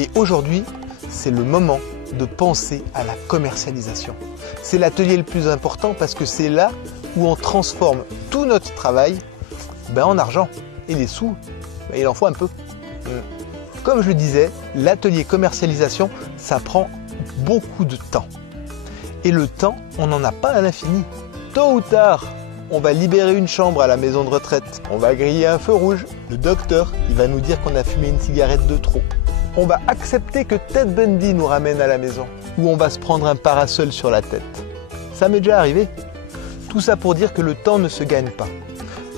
Et aujourd'hui, c'est le moment de penser à la commercialisation. C'est l'atelier le plus important parce que c'est là où on transforme tout notre travail en argent. Et les sous, il en faut un peu. Comme je le disais, l'atelier commercialisation, ça prend beaucoup de temps. Et le temps, on n'en a pas à l'infini. Tôt ou tard, on va libérer une chambre à la maison de retraite. On va griller un feu rouge. Le docteur, il va nous dire qu'on a fumé une cigarette de trop. On va accepter que Ted Bundy nous ramène à la maison. Ou on va se prendre un parasol sur la tête. Ça m'est déjà arrivé. Tout ça pour dire que le temps ne se gagne pas.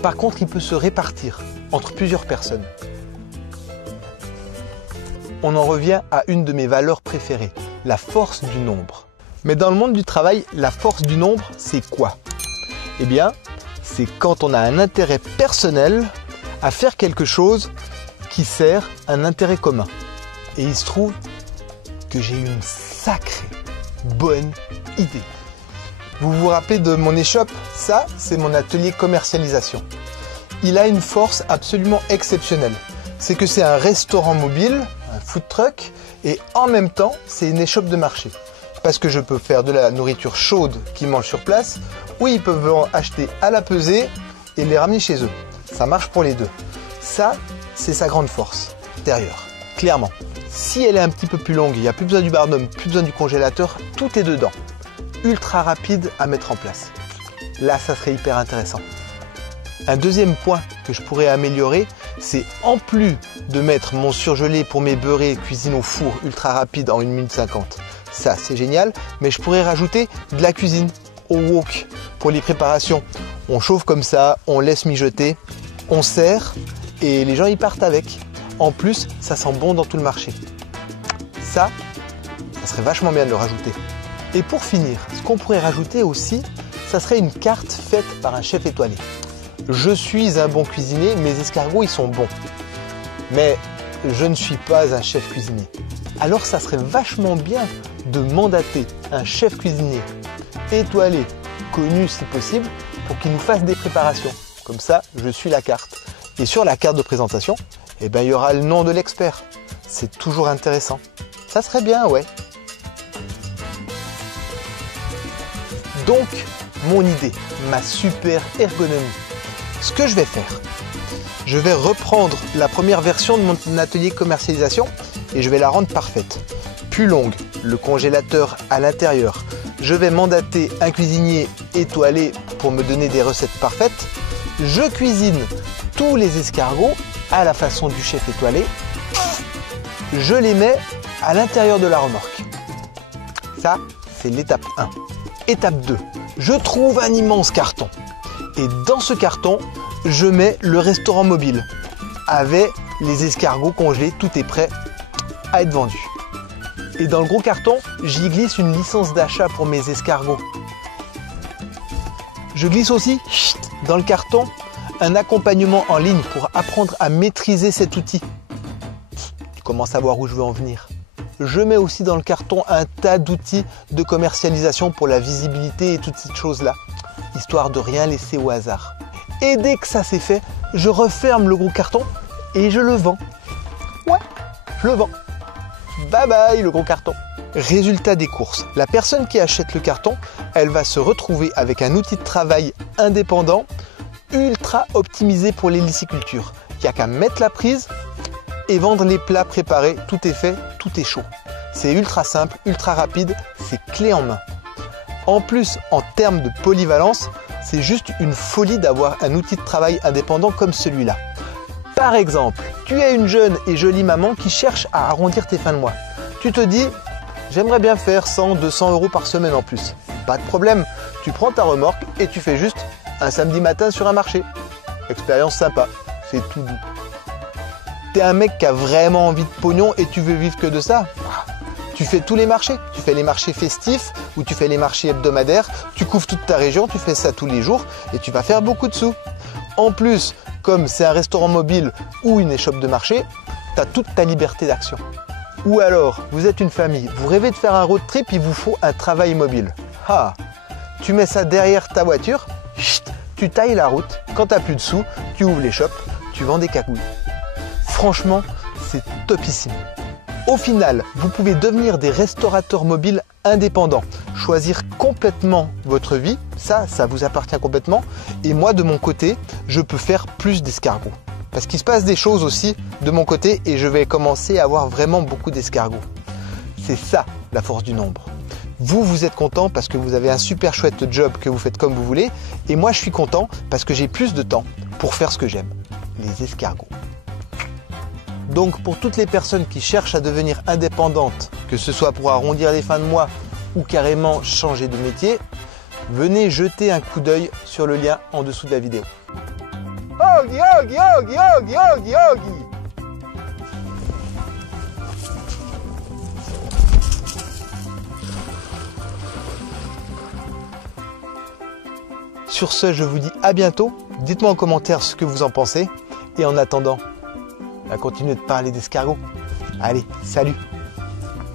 Par contre, il peut se répartir entre plusieurs personnes. On en revient à une de mes valeurs préférées, la force du nombre. Mais dans le monde du travail, la force du nombre, c'est quoi? Eh bien, c'est quand on a un intérêt personnel à faire quelque chose qui sert un intérêt commun. Et il se trouve que j'ai une sacrée bonne idée. Vous vous rappelez de mon échoppe? Ça, c'est mon atelier commercialisation. Il a une force absolument exceptionnelle. C'est que c'est un restaurant mobile, un food truck, et en même temps, c'est une échoppe de marché. Parce que je peux faire de la nourriture chaude qu'ils mangent sur place, ou ils peuvent en acheter à la pesée et les ramener chez eux. Ça marche pour les deux. Ça, c'est sa grande force intérieure, clairement. Si elle est un petit peu plus longue, il n'y a plus besoin du barnum, plus besoin du congélateur, tout est dedans. Ultra rapide à mettre en place. Là, ça serait hyper intéressant. Un deuxième point que je pourrais améliorer, c'est en plus de mettre mon surgelé pour mes beurrés cuisine au four ultra rapide en 1 minute 50. Ça, c'est génial, mais je pourrais rajouter de la cuisine au wok pour les préparations. On chauffe comme ça, on laisse mijoter, on sert et les gens y partent avec. En plus, ça sent bon dans tout le marché. Ça serait vachement bien de le rajouter. Et pour finir, ce qu'on pourrait rajouter aussi, ça serait une carte faite par un chef étoilé. Je suis un bon cuisinier, mes escargots ils sont bons. Mais je ne suis pas un chef cuisinier. Alors ça serait vachement bien de mandater un chef cuisinier étoilé, connu si possible, pour qu'il nous fasse des préparations. Comme ça, je suis la carte. Et sur la carte de présentation, il y aura le nom de l'expert. C'est toujours intéressant. Ça serait bien, ouais. Donc, mon idée, ma super ergonomie. Ce que je vais faire, je vais reprendre la première version de mon atelier commercialisation et je vais la rendre parfaite. Plus longue, le congélateur à l'intérieur. Je vais mandater un cuisinier étoilé pour me donner des recettes parfaites. Je cuisine tous les escargots à la façon du chef étoilé. Je les mets à l'intérieur de la remorque. Ça, c'est l'étape 1. Étape 2, je trouve un immense carton. Et dans ce carton, je mets le restaurant mobile avec les escargots congelés, tout est prêt à être vendu. Et dans le gros carton, j'y glisse une licence d'achat pour mes escargots. Je glisse aussi dans le carton un accompagnement en ligne pour apprendre à maîtriser cet outil. Tu commences à voir où je veux en venir. Je mets aussi dans le carton un tas d'outils de commercialisation pour la visibilité et toutes ces choses-là, histoire de rien laisser au hasard. Et dès que ça c'est fait, je referme le gros carton et je le vends. Ouais, je le vends. Bye bye le gros carton. Résultat des courses, la personne qui achète le carton, elle va se retrouver avec un outil de travail indépendant, ultra optimisé pour les licicultures. Il n'y a qu'à mettre la prise et vendre les plats préparés, tout est fait, tout est chaud. C'est ultra simple, ultra rapide, c'est clé en main. En plus, en termes de polyvalence, c'est juste une folie d'avoir un outil de travail indépendant comme celui-là. Par exemple, tu es une jeune et jolie maman qui cherche à arrondir tes fins de mois. Tu te dis, j'aimerais bien faire 100, 200 euros par semaine en plus. Pas de problème, tu prends ta remorque et tu fais juste un samedi matin sur un marché. Expérience sympa, c'est tout doux. T'es un mec qui a vraiment envie de pognon et tu veux vivre que de ça. Tu fais tous les marchés. Tu fais les marchés festifs ou tu fais les marchés hebdomadaires. Tu couvres toute ta région, tu fais ça tous les jours et tu vas faire beaucoup de sous. En plus, comme c'est un restaurant mobile ou une échoppe de marché, tu as toute ta liberté d'action. Ou alors, vous êtes une famille, vous rêvez de faire un road trip, il vous faut un travail mobile. Ah, tu mets ça derrière ta voiture, tu tailles la route, quand tu n'as plus de sous, tu ouvres l'échoppe, tu vends des cagoules. Franchement, c'est topissime. Au final, vous pouvez devenir des restaurateurs mobiles indépendants, choisir complètement votre vie, ça vous appartient complètement. Et moi, de mon côté, je peux faire plus d'escargots. Parce qu'il se passe des choses aussi de mon côté et je vais commencer à avoir vraiment beaucoup d'escargots. C'est ça, la force du nombre. Vous êtes content parce que vous avez un super chouette job que vous faites comme vous voulez. Et moi, je suis content parce que j'ai plus de temps pour faire ce que j'aime, les escargots. Donc, pour toutes les personnes qui cherchent à devenir indépendantes, que ce soit pour arrondir les fins de mois ou carrément changer de métier, venez jeter un coup d'œil sur le lien en dessous de la vidéo. Yogi, yogi, yogi, yogi, yogi, yogi. Sur ce, je vous dis à bientôt. Dites-moi en commentaire ce que vous en pensez. Et en attendant, continuez de parler d'escargots. Allez, salut!